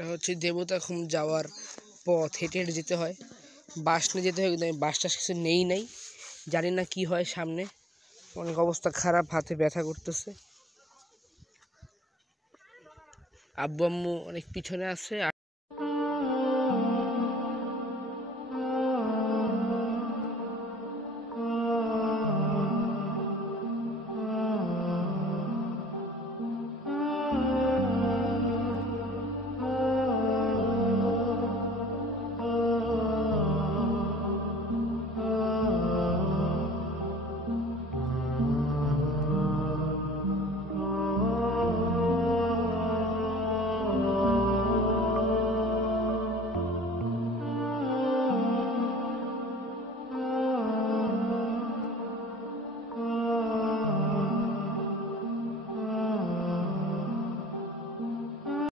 এটা হচ্ছে দেবতাখুম যাওয়ার পথ, হেঁটে হেঁটে যেতে হয়, বাস নিয়ে যেতে হয়, কিন্তু আমি বাস টাস কিছু নেই নাই, জানি না কি হয় সামনে। অনেক অবস্থা খারাপ, হাতে ব্যথা করতেছে। আব্বু আম্মু অনেক পিছনে আছে।